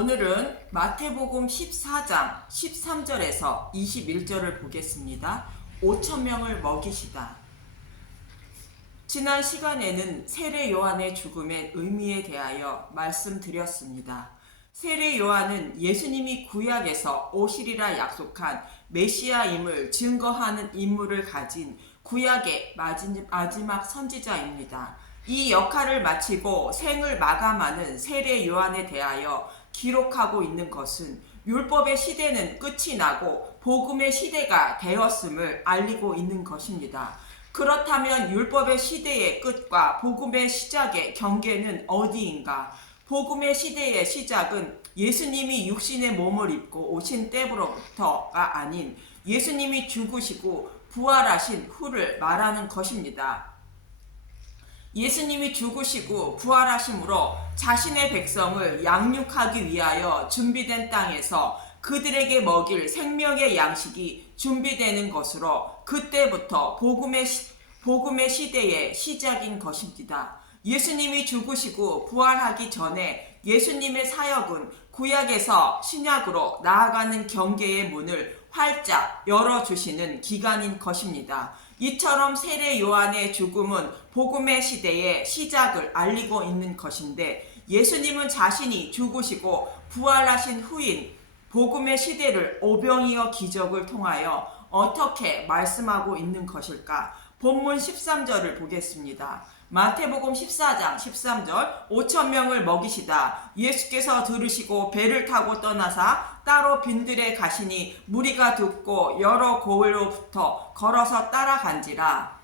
오늘은 마태복음 14장 13절에서 21절을 보겠습니다. 5,000명을 먹이시다. 지난 시간에는 세례 요한의 죽음의 의미에 대하여 말씀드렸습니다. 세례 요한은 예수님이 구약에서 오시리라 약속한 메시아임을 증거하는 임무를 가진 구약의 마지막 선지자입니다. 이 역할을 마치고 생을 마감하는 세례 요한에 대하여 기록하고 있는 것은 율법의 시대는 끝이 나고 복음의 시대가 되었음을 알리고 있는 것입니다. 그렇다면 율법의 시대의 끝과 복음의 시작의 경계는 어디인가? 복음의 시대의 시작은 예수님이 육신의 몸을 입고 오신 때부터가 아닌 예수님이 죽으시고 부활하신 후를 말하는 것입니다. 예수님이 죽으시고 부활하심으로 자신의 백성을 양육하기 위하여 준비된 땅에서 그들에게 먹일 생명의 양식이 준비되는 것으로 그때부터 복음의 시대의 시작인 것입니다. 예수님이 죽으시고 부활하기 전에 예수님의 사역은 구약에서 신약으로 나아가는 경계의 문을 활짝 열어주시는 기간인 것입니다. 이처럼 세례 요한의 죽음은 복음의 시대의 시작을 알리고 있는 것인데 예수님은 자신이 죽으시고 부활하신 후인 복음의 시대를 오병이어 기적을 통하여 어떻게 말씀하고 있는 것일까? 본문 13절을 보겠습니다. 마태복음 14장 13절 5,000명을 먹이시다. 예수께서 들으시고 배를 타고 떠나사 따로 빈들에 가시니 무리가 듣고 여러 고을로부터 걸어서 따라간지라.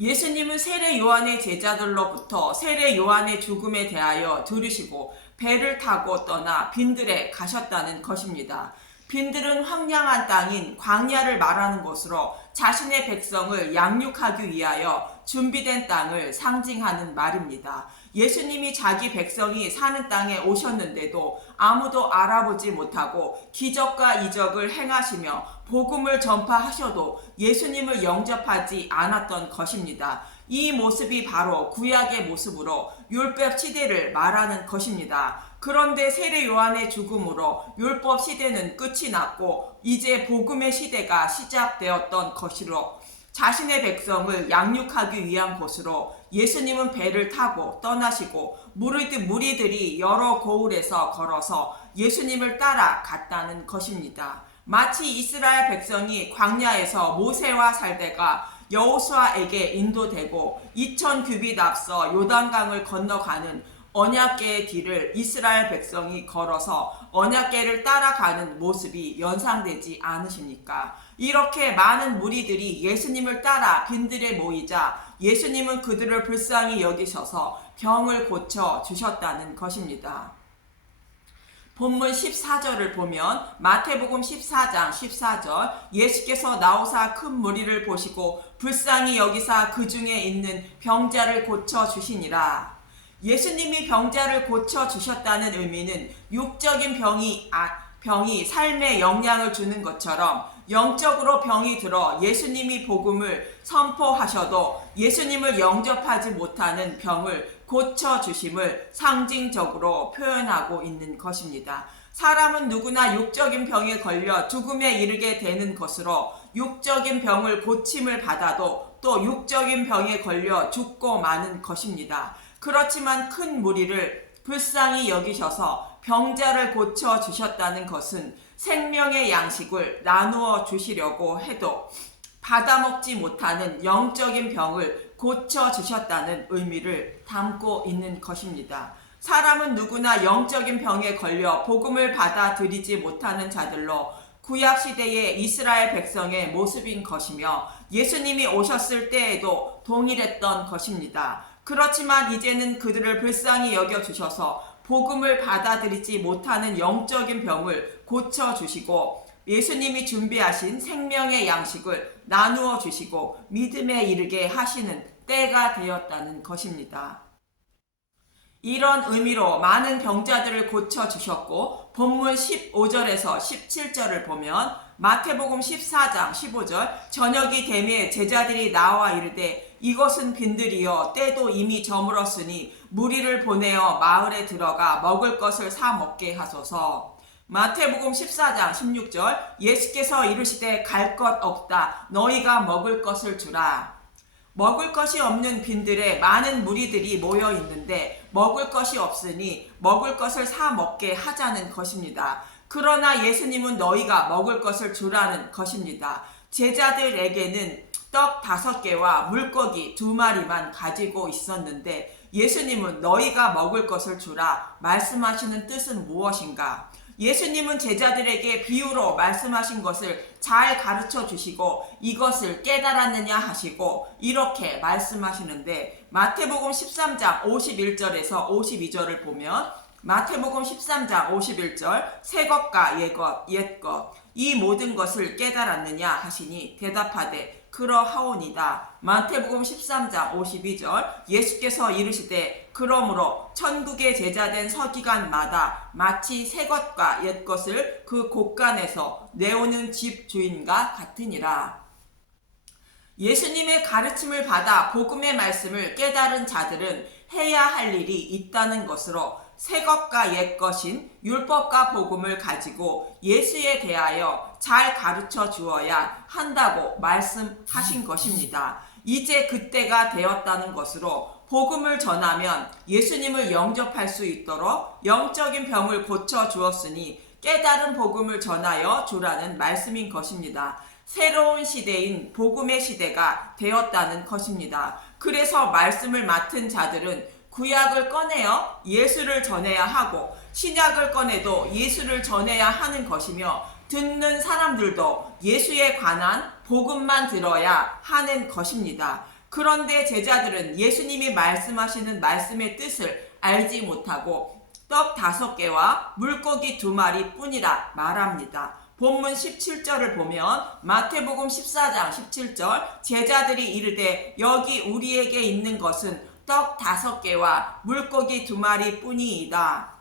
예수님은 세례 요한의 제자들로부터 세례 요한의 죽음에 대하여 들으시고 배를 타고 떠나 빈들에 가셨다는 것입니다. 빈들은 황량한 땅인 광야를 말하는 것으로 자신의 백성을 양육하기 위하여 준비된 땅을 상징하는 말입니다. 예수님이 자기 백성이 사는 땅에 오셨는데도 아무도 알아보지 못하고 기적과 이적을 행하시며 복음을 전파하셔도 예수님을 영접하지 않았던 것입니다. 이 모습이 바로 구약의 모습으로 율법 시대를 말하는 것입니다. 그런데 세례 요한의 죽음으로 율법 시대는 끝이 났고 이제 복음의 시대가 시작되었던 것으로 자신의 백성을 양육하기 위한 곳으로 예수님은 배를 타고 떠나시고 무리들이 여러 고을에서 걸어서 예수님을 따라갔다는 것입니다. 마치 이스라엘 백성이 광야에서 모세와 살다가 여호수아에게 인도되고 2000규빗 앞서 요단강을 건너가는 언약궤의 뒤를 이스라엘 백성이 걸어서 언약궤를 따라가는 모습이 연상되지 않으십니까? 이렇게 많은 무리들이 예수님을 따라 빈들에 모이자 예수님은 그들을 불쌍히 여기셔서 병을 고쳐 주셨다는 것입니다. 본문 14절을 보면 마태복음 14장 14절 예수께서 나오사 큰 무리를 보시고 불쌍히 여기사 그 중에 있는 병자를 고쳐 주시니라. 예수님이 병자를 고쳐 주셨다는 의미는 육적인 병이 삶에 영향을 주는 것처럼 영적으로 병이 들어 예수님이 복음을 선포하셔도 예수님을 영접하지 못하는 병을 고쳐주심을 상징적으로 표현하고 있는 것입니다. 사람은 누구나 육적인 병에 걸려 죽음에 이르게 되는 것으로 육적인 병을 고침을 받아도 또 육적인 병에 걸려 죽고 마는 것입니다. 그렇지만 큰 무리를 불쌍히 여기셔서 병자를 고쳐 주셨다는 것은 생명의 양식을 나누어 주시려고 해도 받아먹지 못하는 영적인 병을 고쳐 주셨다는 의미를 담고 있는 것입니다. 사람은 누구나 영적인 병에 걸려 복음을 받아들이지 못하는 자들로 구약시대의 이스라엘 백성의 모습인 것이며 예수님이 오셨을 때에도 동일했던 것입니다. 그렇지만 이제는 그들을 불쌍히 여겨주셔서 복음을 받아들이지 못하는 영적인 병을 고쳐주시고 예수님이 준비하신 생명의 양식을 나누어 주시고 믿음에 이르게 하시는 때가 되었다는 것입니다. 이런 의미로 많은 병자들을 고쳐주셨고 본문 15절에서 17절을 보면 마태복음 14장 15절 저녁이 되매 제자들이 나와 이르되 이것은 빈들이여 때도 이미 저물었으니 무리를 보내어 마을에 들어가 먹을 것을 사 먹게 하소서. 마태복음 14장 16절 예수께서 이르시되 갈 것 없다. 너희가 먹을 것을 주라. 먹을 것이 없는 빈들에 많은 무리들이 모여 있는데 먹을 것이 없으니 먹을 것을 사 먹게 하자는 것입니다. 그러나 예수님은 너희가 먹을 것을 주라는 것입니다. 제자들에게는 떡 5개와 물고기 2마리만 가지고 있었는데 예수님은 너희가 먹을 것을 주라 말씀하시는 뜻은 무엇인가? 예수님은 제자들에게 비유로 말씀하신 것을 잘 가르쳐 주시고 이것을 깨달았느냐 하시고 이렇게 말씀하시는데 마태복음 13장 51절에서 52절을 보면 마태복음 13장 51절 새 것과 옛 것 이 모든 것을 깨달았느냐 하시니 대답하되 그러하오니다. 마태복음 13장 52절 예수께서 이르시되 그러므로 천국에 제자된 서기관마다 마치 새 것과 옛 것을 그 곳간에서 내오는 집 주인과 같으니라. 예수님의 가르침을 받아 복음의 말씀을 깨달은 자들은 해야 할 일이 있다는 것으로 새 것과 옛 것인 율법과 복음을 가지고 예수에 대하여 잘 가르쳐 주어야 한다고 말씀하신 것입니다. 이제 그때가 되었다는 것으로 복음을 전하면 예수님을 영접할 수 있도록 영적인 병을 고쳐 주었으니 깨달은 복음을 전하여 주라는 말씀인 것입니다. 새로운 시대인 복음의 시대가 되었다는 것입니다. 그래서 말씀을 맡은 자들은 구약을 꺼내어 예수를 전해야 하고 신약을 꺼내도 예수를 전해야 하는 것이며 듣는 사람들도 예수에 관한 복음만 들어야 하는 것입니다. 그런데 제자들은 예수님이 말씀하시는 말씀의 뜻을 알지 못하고 떡 5개와 물고기 2마리 뿐이라 말합니다. 본문 17절을 보면 마태복음 14장 17절 제자들이 이르되 여기 우리에게 있는 것은 떡 5개와 물고기 2마리 뿐이이다.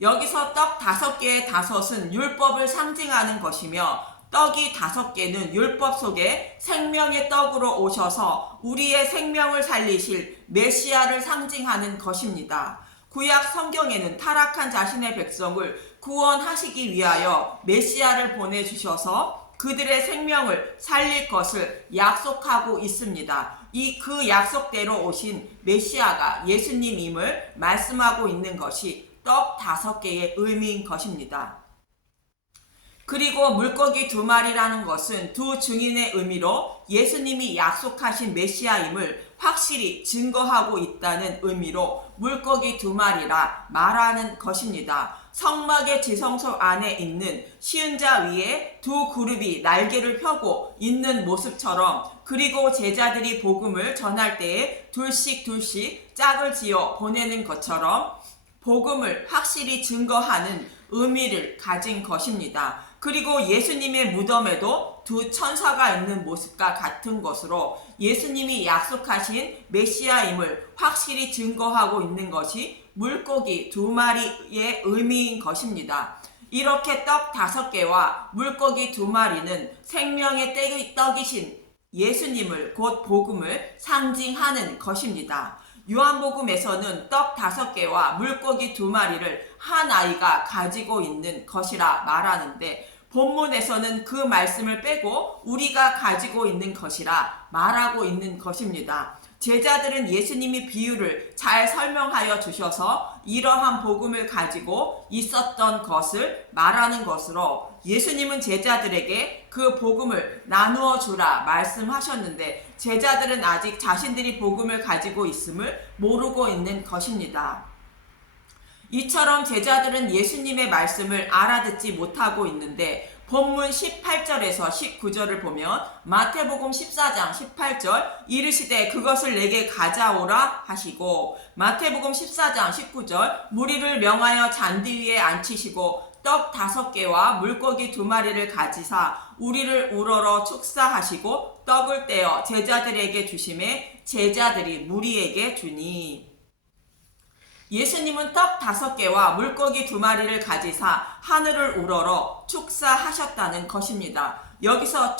여기서 떡 5개의 5은 율법을 상징하는 것이며 떡이 5개는 율법 속에 생명의 떡으로 오셔서 우리의 생명을 살리실 메시아를 상징하는 것입니다. 구약 성경에는 타락한 자신의 백성을 구원하시기 위하여 메시아를 보내주셔서 그들의 생명을 살릴 것을 약속하고 있습니다. 그 약속대로 오신 메시아가 예수님임을 말씀하고 있는 것이 떡 5개의 의미인 것입니다. 그리고 물고기 2마리라는 것은 두 증인의 의미로 예수님이 약속하신 메시아임을 확실히 증거하고 있다는 의미로 물고기 2마리라 말하는 것입니다. 성막의 지성소 안에 있는 시은자 위에 두 그룹이 날개를 펴고 있는 모습처럼 그리고 제자들이 복음을 전할 때에 둘씩 짝을 지어 보내는 것처럼 복음을 확실히 증거하는 의미를 가진 것입니다. 그리고 예수님의 무덤에도 두 천사가 있는 모습과 같은 것으로 예수님이 약속하신 메시아임을 확실히 증거하고 있는 것이 물고기 2마리의 의미인 것입니다. 이렇게 떡 5개와 물고기 2마리는 생명의 떡이신 예수님을 곧 복음을 상징하는 것입니다. 요한복음에서는 떡 5개와 물고기 2마리를 한 아이가 가지고 있는 것이라 말하는데 본문에서는 그 말씀을 빼고 우리가 가지고 있는 것이라 말하고 있는 것입니다. 제자들은 예수님이 비유를 잘 설명하여 주셔서 이러한 복음을 가지고 있었던 것을 말하는 것으로 예수님은 제자들에게 그 복음을 나누어 주라 말씀하셨는데 제자들은 아직 자신들이 복음을 가지고 있음을 모르고 있는 것입니다. 이처럼 제자들은 예수님의 말씀을 알아듣지 못하고 있는데 본문 18절에서 19절을 보면 마태복음 14장 18절 이르시되 그것을 내게 가져오라 하시고 마태복음 14장 19절 무리를 명하여 잔디 위에 앉히시고 떡 5개와 물고기 2마리를 가지사 우리를 우러러 축사하시고 떡을 떼어 제자들에게 주심에 제자들이 무리에게 주니 예수님은 떡 5개와 물고기 2마리를 가지사 하늘을 우러러 축사하셨다는 것입니다. 여기서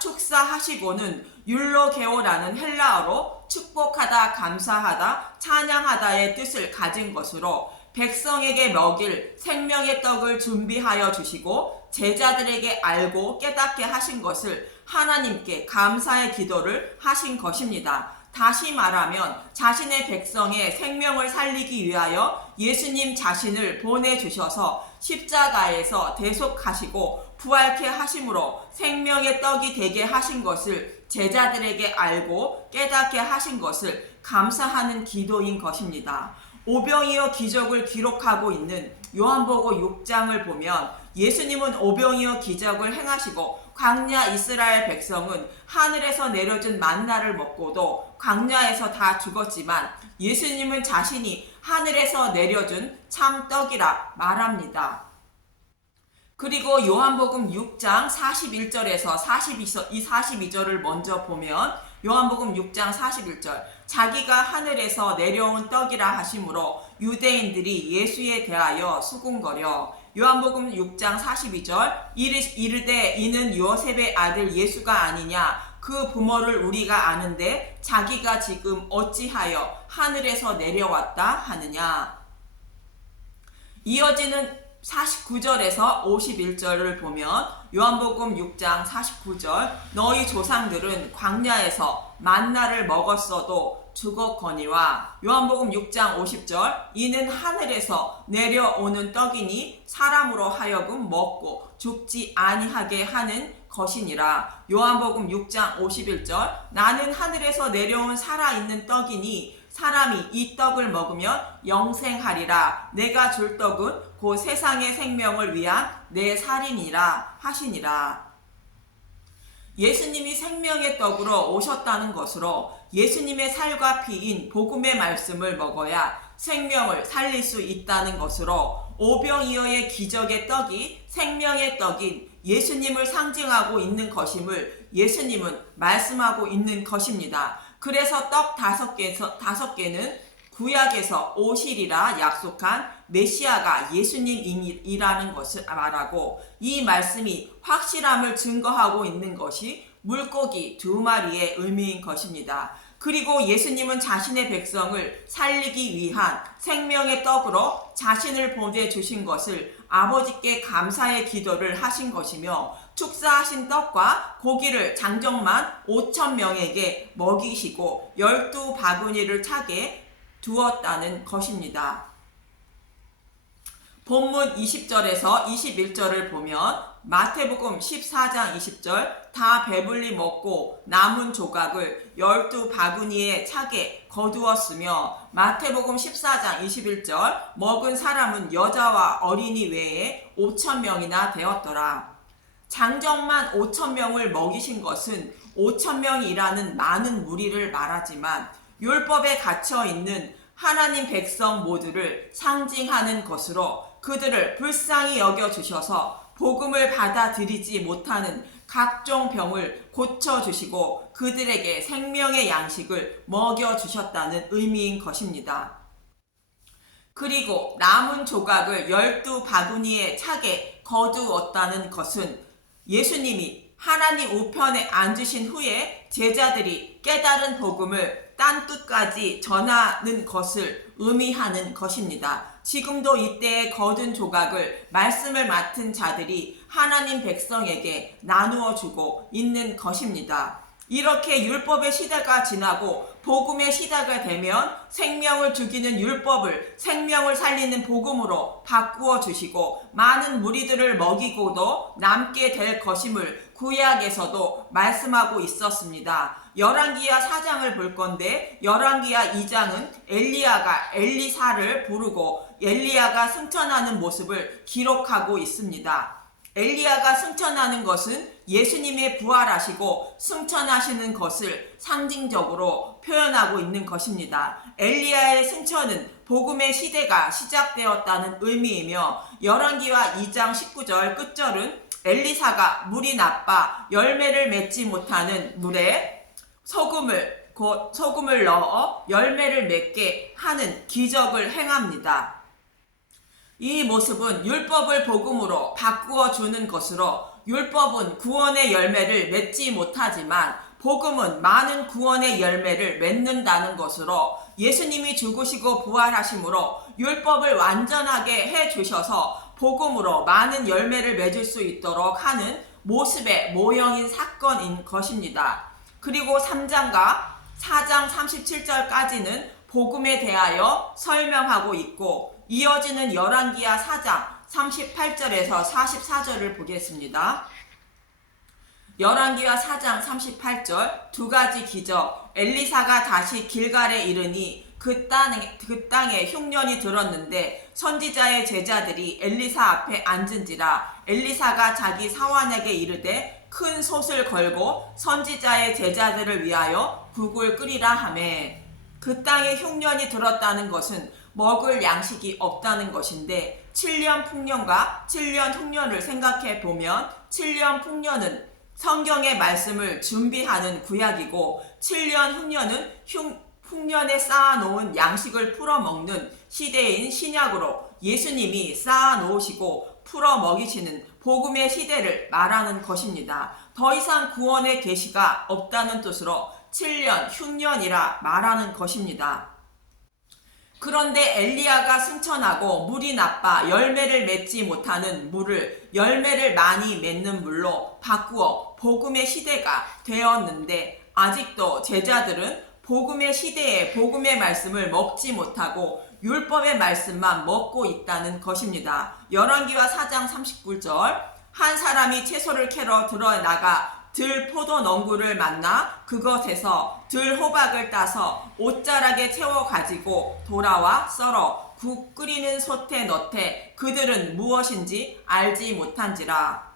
축사하시고는 율로게오라는 헬라어로 축복하다, 감사하다, 찬양하다의 뜻을 가진 것으로 백성에게 먹일 생명의 떡을 준비하여 주시고 제자들에게 알고 깨닫게 하신 것을 하나님께 감사의 기도를 하신 것입니다. 다시 말하면 자신의 백성의 생명을 살리기 위하여 예수님 자신을 보내주셔서 십자가에서 대속하시고 부활케 하심으로 생명의 떡이 되게 하신 것을 제자들에게 알고 깨닫게 하신 것을 감사하는 기도인 것입니다. 오병이어 기적을 기록하고 있는 요한복음 6장을 보면 예수님은 오병이어 기적을 행하시고 광야 이스라엘 백성은 하늘에서 내려준 만나를 먹고도 광야에서 다 죽었지만 예수님은 자신이 하늘에서 내려준 참떡이라 말합니다. 그리고 요한복음 6장 41절에서 42절을 먼저 보면 요한복음 6장 41절 자기가 하늘에서 내려온 떡이라 하심으로 유대인들이 예수에 대하여 수군거려 요한복음 6장 42절 이르되 이는 요셉의 아들 예수가 아니냐 그 부모를 우리가 아는데 자기가 지금 어찌하여 하늘에서 내려왔다 하느냐. 이어지는 49절에서 51절을 보면 요한복음 6장 49절 너희 조상들은 광야에서 만나를 먹었어도 죽었거니와 요한복음 6장 50절 이는 하늘에서 내려오는 떡이니 사람으로 하여금 먹고 죽지 아니하게 하는 것이니라. 요한복음 6장 51절 나는 하늘에서 내려온 살아있는 떡이니 사람이 이 떡을 먹으면 영생하리라. 내가 줄 떡은 곧 세상의 생명을 위한 내 살이니라 하시니라. 예수님이 생명의 떡으로 오셨다는 것으로 예수님의 살과 피인 복음의 말씀을 먹어야 생명을 살릴 수 있다는 것으로 오병이어의 기적의 떡이 생명의 떡인 예수님을 상징하고 있는 것임을 예수님은 말씀하고 있는 것입니다. 그래서 떡 5개는 구약에서 오실이라 약속한 메시아가 예수님이라는 것을 말하고 이 말씀이 확실함을 증거하고 있는 것이 물고기 2마리의 의미인 것입니다. 그리고 예수님은 자신의 백성을 살리기 위한 생명의 떡으로 자신을 보내주신 것을 아버지께 감사의 기도를 하신 것이며 축사하신 떡과 고기를 장정만 5,000명에게 먹이시고 12바구니를 차게 두었다는 것입니다. 본문 20절에서 21절을 보면 마태복음 14장 20절 다 배불리 먹고 남은 조각을 12바구니에 차게 거두었으며 마태복음 14장 21절 먹은 사람은 여자와 어린이 외에 5,000명이나 되었더라. 장정만 5,000명을 먹이신 것은 5,000명이라는 많은 무리를 말하지만 율법에 갇혀 있는 하나님 백성 모두를 상징하는 것으로 그들을 불쌍히 여겨주셔서 복음을 받아들이지 못하는 각종 병을 고쳐주시고 그들에게 생명의 양식을 먹여주셨다는 의미인 것입니다. 그리고 남은 조각을 12바구니에 차게 거두었다는 것은 예수님이 하나님 우편에 앉으신 후에 제자들이 깨달은 복음을 딴 끝까지 전하는 것을 의미하는 것입니다. 지금도 이때에 거둔 조각을 말씀을 맡은 자들이 하나님 백성에게 나누어 주고 있는 것입니다. 이렇게 율법의 시대가 지나고 복음의 시대가 되면 생명을 죽이는 율법을 생명을 살리는 복음으로 바꾸어 주시고 많은 무리들을 먹이고도 남게 될 것임을 구약에서도 말씀하고 있었습니다. 열왕기하 4장을 볼 건데 열왕기하 2장은 엘리야가 엘리사를 부르고 엘리야가 승천하는 모습을 기록하고 있습니다. 엘리야가 승천하는 것은 예수님의 부활하시고 승천하시는 것을 상징적으로 표현하고 있는 것입니다. 엘리야의 승천은 복음의 시대가 시작되었다는 의미이며 열왕기하 2장 19절 끝절은 엘리사가 물이 나빠 열매를 맺지 못하는 물에 소금을 곧 소금을 넣어 열매를 맺게 하는 기적을 행합니다. 이 모습은 율법을 복음으로 바꾸어 주는 것으로 율법은 구원의 열매를 맺지 못하지만 복음은 많은 구원의 열매를 맺는다는 것으로 예수님이 죽으시고 부활하심으로 율법을 완전하게 해 주셔서 복음으로 많은 열매를 맺을 수 있도록 하는 모습의 모형인 사건인 것입니다. 그리고 3장과 4장 37절까지는 복음에 대하여 설명하고 있고 이어지는 열왕기하 4장 38절에서 44절을 보겠습니다. 열왕기하 4장 38절 두 가지 기적. 엘리사가 다시 길갈에 이르니 그 땅에 흉년이 들었는데 선지자의 제자들이 엘리사 앞에 앉은지라. 엘리사가 자기 사환에게 이르되 큰 솥을 걸고 선지자의 제자들을 위하여 국을 끓이라 하매. 그 땅에 흉년이 들었다는 것은 먹을 양식이 없다는 것인데 7년 풍년과 7년 흉년을 생각해 보면 7년 풍년은 성경의 말씀을 준비하는 구약이고 7년 흉년은 풍년에 쌓아놓은 양식을 풀어먹는 시대인 신약으로 예수님이 쌓아놓으시고 풀어먹이시는 복음의 시대를 말하는 것입니다. 더 이상 구원의 계시가 없다는 뜻으로 7년 흉년이라 말하는 것입니다. 그런데 엘리야가 승천하고 물이 나빠 열매를 맺지 못하는 물을 열매를 많이 맺는 물로 바꾸어 복음의 시대가 되었는데 아직도 제자들은 복음의 시대에 복음의 말씀을 먹지 못하고 율법의 말씀만 먹고 있다는 것입니다. 열왕기하 4장 39절 한 사람이 채소를 캐러 들어나가 들 포도 넝굴을 만나 그것에서 들 호박을 따서 옷자락에 채워 가지고 돌아와 썰어 국 끓이는 솥에 넣되 그들은 무엇인지 알지 못한지라.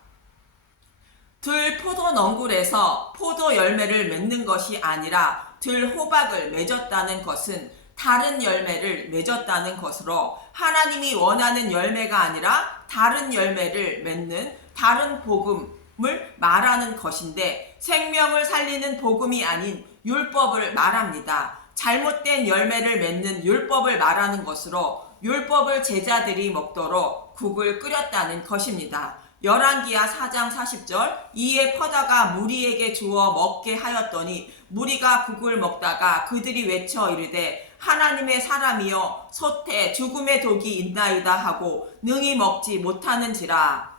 들 포도 넝굴에서 포도 열매를 맺는 것이 아니라 들 호박을 맺었다는 것은 다른 열매를 맺었다는 것으로 하나님이 원하는 열매가 아니라 다른 열매를 맺는 다른 복음을 말하는 것인데 생명을 살리는 복음이 아닌 율법을 말합니다. 잘못된 열매를 맺는 율법을 말하는 것으로 율법을 제자들이 먹도록 국을 끓였다는 것입니다. 열왕기하 4장 40절 이에 퍼다가 무리에게 주어 먹게 하였더니 무리가 국을 먹다가 그들이 외쳐 이르되 하나님의 사람이여 솥에 죽음의 독이 있나이다 하고 능히 먹지 못하는지라.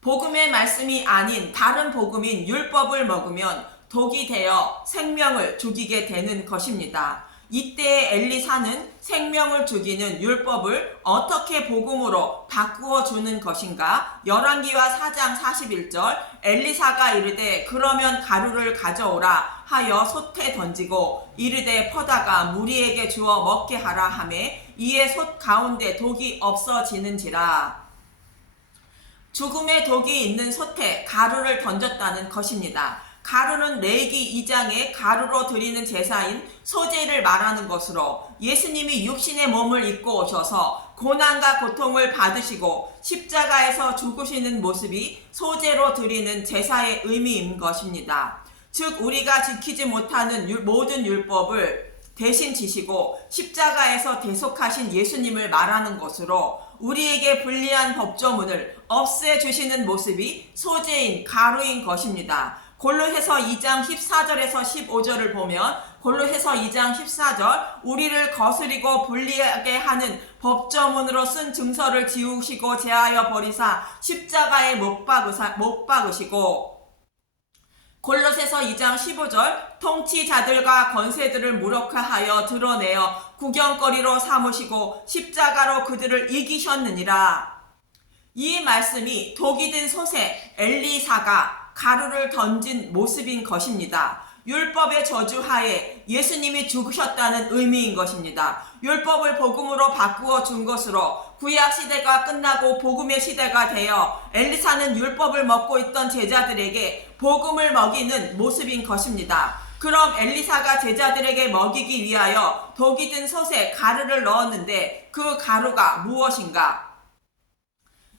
복음의 말씀이 아닌 다른 복음인 율법을 먹으면 독이 되어 생명을 죽이게 되는 것입니다. 이때 엘리사는 생명을 죽이는 율법을 어떻게 복음으로 바꾸어 주는 것인가? 열왕기하 4장 41절 엘리사가 이르되 그러면 가루를 가져오라 하여 솥에 던지고 이르되 퍼다가 무리에게 주어 먹게 하라 하매 이에 솥 가운데 독이 없어지는지라. 죽음의 독이 있는 솥에 가루를 던졌다는 것입니다. 가루는 레위기 2장에 가루로 드리는 제사인 소제를 말하는 것으로 예수님이 육신의 몸을 입고 오셔서 고난과 고통을 받으시고 십자가에서 죽으시는 모습이 소제로 드리는 제사의 의미인 것입니다. 즉 우리가 지키지 못하는 모든 율법을 대신 지시고 십자가에서 대속하신 예수님을 말하는 것으로 우리에게 불리한 법조문을 없애주시는 모습이 소제인 가루인 것입니다. 골로새서 2장 14절에서 15절을 보면 골로새서 2장 14절 우리를 거스리고 불리하게 하는 법조문으로 쓴 증서를 지우시고 제하여 버리사 십자가에 못 박으시고 골로새서 2장 15절 통치자들과 권세들을 무력화하여 드러내어 구경거리로 삼으시고 십자가로 그들을 이기셨느니라. 이 말씀이 독이 든 솥에 엘리사가 가루를 던진 모습인 것입니다. 율법의 저주하에 예수님이 죽으셨다는 의미인 것입니다. 율법을 복음으로 바꾸어 준 것으로 구약 시대가 끝나고 복음의 시대가 되어 엘리사는 율법을 먹고 있던 제자들에게 복음을 먹이는 모습인 것입니다. 그럼 엘리사가 제자들에게 먹이기 위하여 독이 든 솥에 가루를 넣었는데 그 가루가 무엇인가?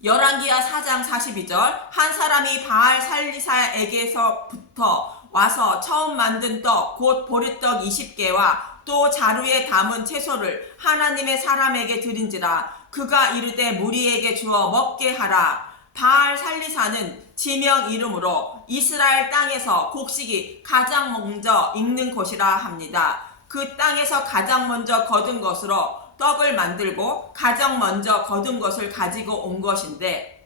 열왕기하 4장 42절 한 사람이 바알 살리사에게서부터 사로부터 와서 처음 만든 떡 곧 보리떡 20개와 또 자루에 담은 채소를 하나님의 사람에게 드린지라. 그가 이르되 무리에게 주어 먹게 하라. 바알 살리사는 지명 이름으로 이스라엘 땅에서 곡식이 가장 먼저 익는 곳이라 합니다. 그 땅에서 가장 먼저 거둔 것으로 떡을 만들고 가장 먼저 거둔 것을 가지고 온 것인데,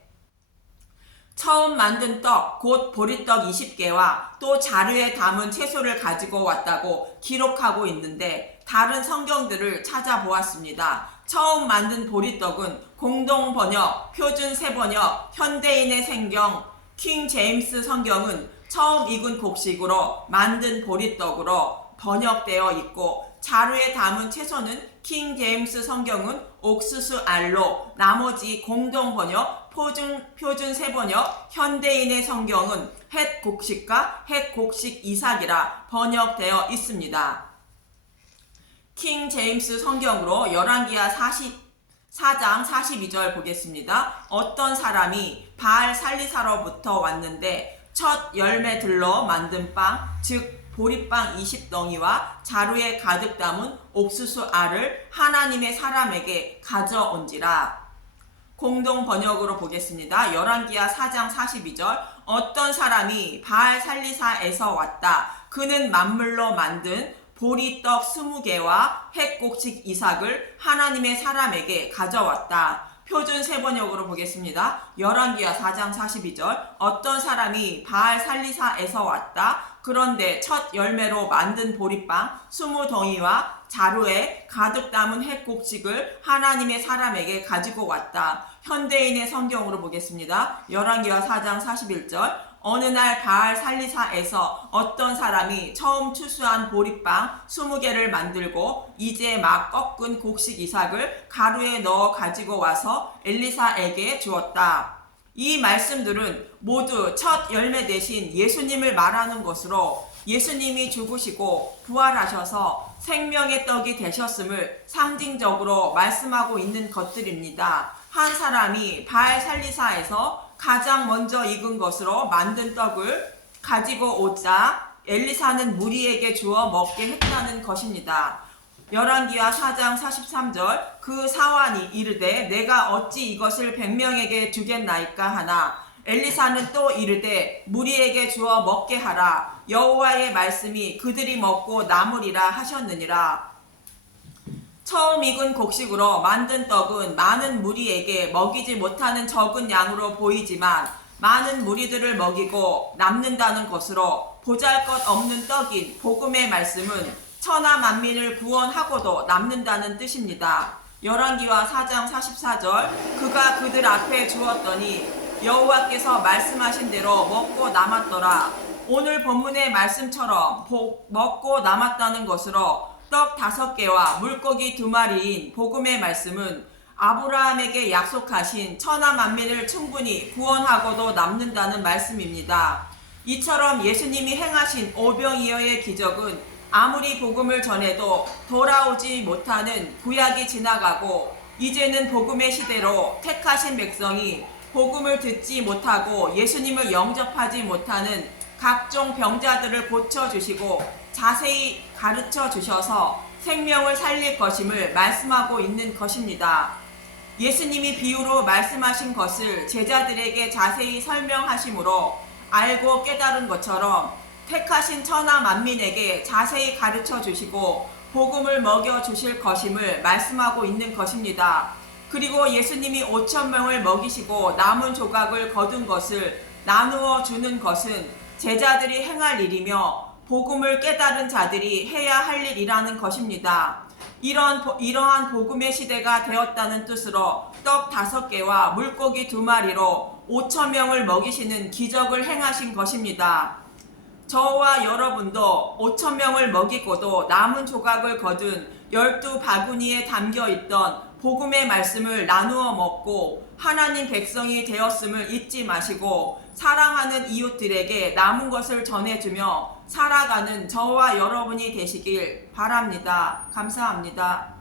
처음 만든 떡 곧 보리떡 20개와 또 자루에 담은 채소를 가지고 왔다고 기록하고 있는데, 다른 성경들을 찾아보았습니다. 처음 만든 보리떡은 공동 번역, 표준 세번역, 현대인의 성경, 킹 제임스 성경은 처음 익은 곡식으로 만든 보리떡으로 번역되어 있고, 자루에 담은 채소는 킹 제임스 성경은 옥수수 알로, 나머지 공동 번역, 표준 세번역, 현대인의 성경은 헷 곡식과 헷 곡식 이삭이라 번역되어 있습니다. 킹 제임스 성경으로 열왕기하 4장 42절 보겠습니다. 어떤 사람이 바알 살리사로부터 왔는데 첫 열매들로 만든 빵, 즉 보리빵 20덩이와 자루에 가득 담은 옥수수 알을 하나님의 사람에게 가져온지라. 공동 번역으로 보겠습니다. 열왕기하 4장 42절 어떤 사람이 바알 살리사에서 왔다. 그는 만물로 만든 보리떡 20개와 헷곡식 이삭을 하나님의 사람에게 가져왔다. 표준 세번역으로 보겠습니다. 열왕기하 4장 42절 어떤 사람이 바알 살리사에서 왔다. 그런데 첫 열매로 만든 보리빵 20덩이와 자루에 가득 담은 헷곡식을 하나님의 사람에게 가지고 왔다. 현대인의 성경으로 보겠습니다. 열왕기하 4장 41절 어느 날 바알 살리사에서 어떤 사람이 처음 추수한 보리빵 20개를 만들고 이제 막 꺾은 곡식 이삭을 가루에 넣어 가지고 와서 엘리사에게 주었다. 이 말씀들은 모두 첫 열매 대신 예수님을 말하는 것으로, 예수님이 죽으시고 부활하셔서 생명의 떡이 되셨음을 상징적으로 말씀하고 있는 것들입니다. 한 사람이 바알 살리사에서 가장 먼저 익은 것으로 만든 떡을 가지고 오자 엘리사는 무리에게 주어 먹게 했다는 것입니다. 열왕기하 4장 43절 그 사환이 이르되 내가 어찌 이것을 100명에게 주겠나이까 하나 엘리사는 또 이르되 무리에게 주어 먹게 하라. 여호와의 말씀이 그들이 먹고 남으리라 하셨느니라. 처음 익은 곡식으로 만든 떡은 많은 무리에게 먹이지 못하는 적은 양으로 보이지만 많은 무리들을 먹이고 남는다는 것으로 보잘것없는 떡인 복음의 말씀은 천하 만민을 구원하고도 남는다는 뜻입니다. 열왕기하 4장 44절 그가 그들 앞에 주었더니 여호와께서 말씀하신 대로 먹고 남았더라. 오늘 본문의 말씀처럼 먹고 남았다는 것으로 떡 5개와 물고기 2마리인 복음의 말씀은 아브라함에게 약속하신 천하 만민을 충분히 구원하고도 남는다는 말씀입니다. 이처럼 예수님이 행하신 오병이어의 기적은 아무리 복음을 전해도 돌아오지 못하는 구약이 지나가고 이제는 복음의 시대로 택하신 백성이 복음을 듣지 못하고 예수님을 영접하지 못하는 각종 병자들을 고쳐주시고 자세히 가르쳐 주셔서 생명을 살릴 것임을 말씀하고 있는 것입니다. 예수님이 비유로 말씀하신 것을 제자들에게 자세히 설명하심으로 알고 깨달은 것처럼 택하신 천하 만민에게 자세히 가르쳐 주시고 복음을 먹여 주실 것임을 말씀하고 있는 것입니다. 그리고 예수님이 5,000명을 먹이시고 남은 조각을 거둔 것을 나누어 주는 것은 제자들이 행할 일이며 복음을 깨달은 자들이 해야 할 일이라는 것입니다. 이러한 복음의 시대가 되었다는 뜻으로 떡 5개와 물고기 2마리로 5,000명을 먹이시는 기적을 행하신 것입니다. 저와 여러분도 5,000명을 먹이고도 남은 조각을 거둔 12바구니에 담겨있던 복음의 말씀을 나누어 먹고 하나님 백성이 되었음을 잊지 마시고 사랑하는 이웃들에게 남은 것을 전해주며 살아가는 저와 여러분이 되시길 바랍니다. 감사합니다.